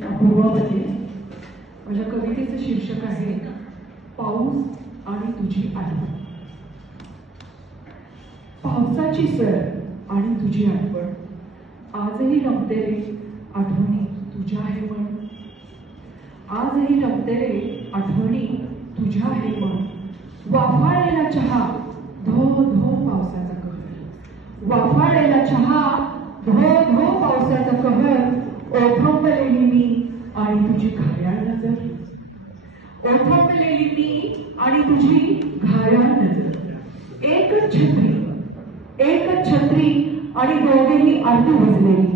अपूर्वावती. माझ्या कवितेचं शीर्षक आहे पाऊस आणि तुझी आठवण. पावसाची सर आणि तुझी आठवण आजही रमते रे आठवणी तुझ्या हेमण. आजही रमते रे आठवणी तुझ्या हेमण. वाफाळलेला चहा धो धो पावसाचा कहर. वाफाळलेला चहा धो धो पावसाचा कहर. ओठंबलेली मी आणि तुझी घायाळ नजर. ओठंबलेली मी आणि तुझी घायाळ नजर. एकच छत्री आणि दोघेही आरती भिजलेली.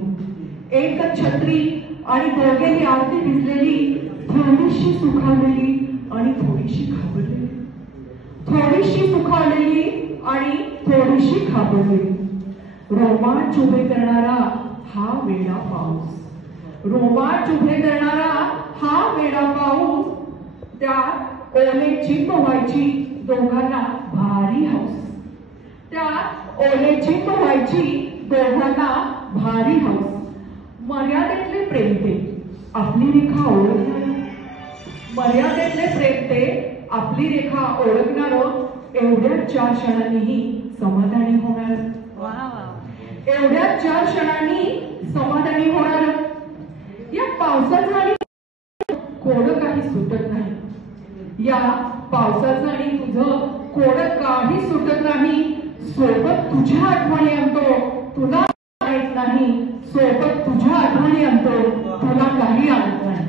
एकच छत्री आणि दोघेही आरती भिजलेली. थोडीशी सुखावलेली आणि थोडीशी घाबरलेली. थोडीशी सुखावलेली आणि थोडीशी घाबरलेली. रोमांच उभे करणारा हा वेडा पाऊस. रोमांच उभे करणारा हा वेडा पाऊस. त्यात ओले चिंब व्हायची दोघांना भारी हौस. त्यात ओले चिंब व्हायची दोघांना भारी हौस. मर्यादेतले प्रेम ते आपली रेखा ओळखणार. मर्यादेतले प्रेम ते आपली रेखा ओळखणार. एवढ्या 4 क्षणांनीही समाधानी होणार. एवढ्या 4 क्षणांनी समाधानी होणार. या पावसाचं आणि कोडं काही सुटत नाही. या पावसाचं आणि तुझं कोडं काही सुटत नाही. सोबत तुझ्या आठवणी आणतो तुला माहित नाही. सोबत तुझ्या आठवणी आणतो तुला काही आणत नाही.